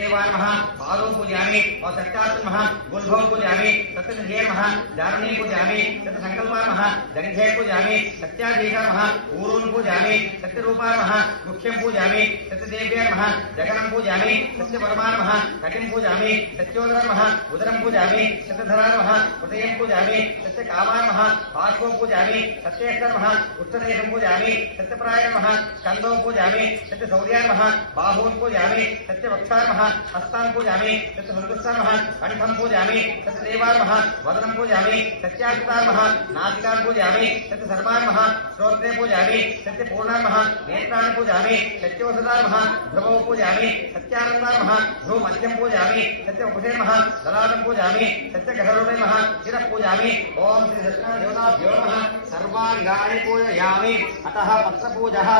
सत्यदेवाय नमः पादौ पूजयामि और सत्यात् नमः गुल्भौ पूजयामि सत्यनिधये नमः दारुणी पूजयामि सत्यसंकल्पाय नमः जनिधे पूजयामि सत्याधीशाय नमः ऊरून् पूजयामि सत्यरूपाय नमः मुख्यं पूजयामि सत्यदेव्याय नमः जगनं पूजयामि सत्यपरमाय नमः कटिं पूजयामि सत्योदराय नमः उदरं पूजयामि सत्यधराय नमः हृदयं पूजयामि सत्यकामाय नमः पार्श्वं पूजयामि सत्येश्वर नमः उत्तरदेशं पूजयामि सत्यप्राय नमः स्कन्दौ पूजयामि सत्यशौर्याय नमः बाहून् पूजयामि सत्यवक्षाय नमः हस्तान् पूजयामि सत्यसन्तुष्टाय नमः कण्ठं पूजयामि सत्यदेवाय नमः वदनं पूजयामि सत्याकृताय नमः नासिकान् पूजयामि सत्यसर्वाय नमः श्रोत्रे पूजयामि सत्यपूर्णाय नमः नेत्राणि पूजयामि सत्यवसदाय नमः भ्रुवौ पूजयामि सत्यानन्दाय नमः भ्रूमध्यं पूजयामि सत्यवपुषे नमः दलानं पूजयामि सत्यगहरुणे नमः शिरः पूजयामि ओम श्री सत्यदेवताभ्यो नमः सर्वाङ्गानि पूजयामि अतः पत्रपूजः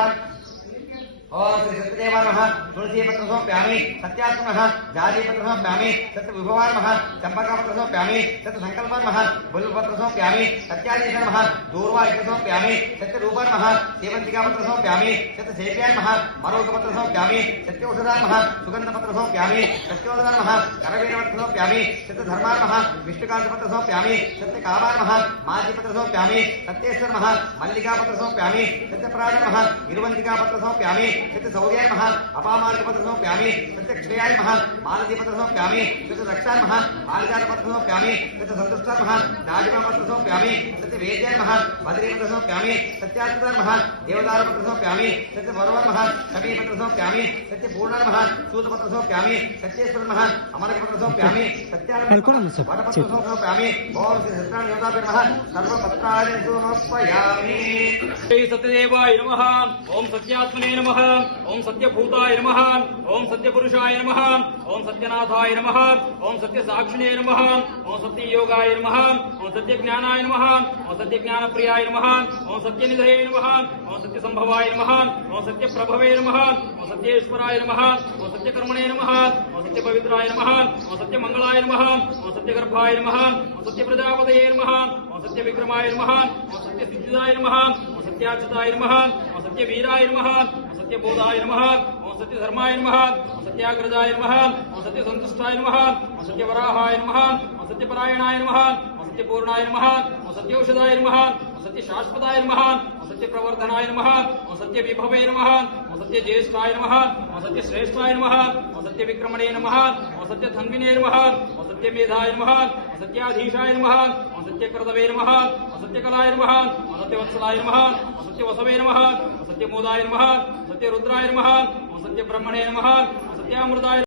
ओम श्री सत्यदेवाय नमः तुलसी पत्र समर्पयामि सत्यात् नमः जाति पत्र समर्पयामि सत्य विभवाय नमः चंपका पत्र समर्पयामि सत्य संकल्पाय नमः बुल्ल पत्र समर्पयामि सत्यादीश नमः दूर्वा इत्र समर्पयामि सत्य रूपाय नमः सेवंतिका पत्र समर्पयामि सत्य सेव्याय नमः मरोग पत्र समर्पयामि सत्य औषधाय नमः सुगंध पत्र समर्पयामि सत्योदराय नमः करवीर पत्र समर्पयामि सत्य धर्माय नमः विष्णुकांत पत्र समर्पयामि सत्य कामाय नमः माजी पत्र समर्पयामि सत्येश्वर नमः मल्लिका पत्र समर्पयामि सत्यप्राय नमः इरुवंतिका पत्र समर्पयामि सत्य शौर्याय नमः अपामार्ग पत्र समर्पयामि सत्य क्षयाय नमः मालती पत्र समर्पयामि सत्य रक्षाय नमः मालजात पत्र समर्पयामि सत्य संतुष्टाय नमः दाजिमा पत्र समर्पयामि सत्य वेद्याय नमः बद्री पत्र समर्पयामि सत्याचिताय नमः देवदार पत्र समर्पयामि सत्य सर्व नमः कवि पत्र समर्पयामि सत्य पूर्ण नमः सूत पत्र समर्पयामि सत्येश्वर नमः अमर पत्र समर्पयामि सत्यानंद वटपत्र समर्पयामि ओम श्री सत्यानंद देवताभ्यो नमः सर्वपत्राणि समर्पयामि। श्री सत्यदेवाय नमः ओम सत्यात्मने नमः ओम सत्यभूताय नमः ओम सत्यपुरुषाय नमः ओम सत्यनाथाय नमः ओम सत्यसाक्षिणे नमः ओम सत्ययोगाय नमः ओम सत्यज्ञानाय नमः ओम सत्यज्ञानप्रियाय नमः ओम सत्यनिधये नमः ओम सत्यसंभवाय नमः ओम सत्यप्रभवे नमः ओम सत्येश्वराय नमः ओम सत्यकर्मणे नमः ओम सत्यपवित्राय नमः ओम सत्यमंगलाय नमः ओम सत्यगर्भाय नमः ओम सत्यप्रजापतये नमः ओम सत्यविक्रमाय नमः ओम सत्यसिद्धिदाय नमः ओम सत्याच्युताय नमः ओम सत्यवीराय नमः ओम सत्यबोधाय नमः ओम सत्यधर्माय नमः ओम सत्याग्रजाय नमः ओम सत्यसंतुष्टाय नमः ओम सत्यवराहाय नमः ओम सत्यपरायणाय नमः ओम सत्यपूर्णाय नमः ओम सत्यौषधाय नमः ओम सत्यशाश्वताय नमः ओम सत्यप्रवर्धनाय नमः ओम सत्यविभवे नमः ओम सत्यज्येष्ठाय नमः ओम सत्यश्रेष्ठाय नमः ओम सत्यविक्रमणे नमः ओम सत्यधन्विने नमः ओम सत्यमेधाय नमः ओम सत्याधीशाय नमः ओम सत्यकृतवे नमः ओम सत्यकलाय नमः ओम सत्यवत्सलाय नमः ओम सत्यवसवे नमः ओम सत्यमोदाय नमः ओम सत्यरुद्राय नमः ओम सत्यब्रह्मणे नमः ओम सत्यामृताय